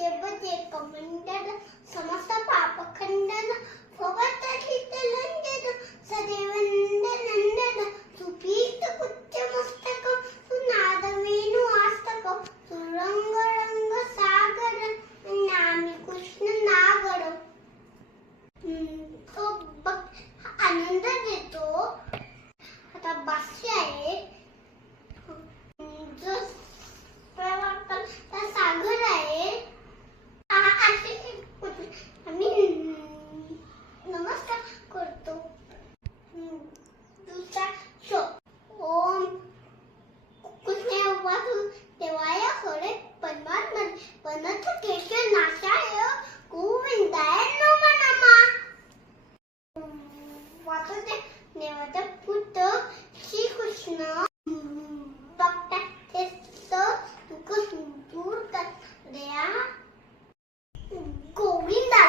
దేవతే కమండల సమస్త పాప ఖండన భవతలితలంజన సదేవందనందన సుపీత కుచ్చమస్తకం సునాదవేణు ఆస్తకం సురంగరంగ సాగర आता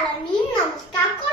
Fala, menina, não fica com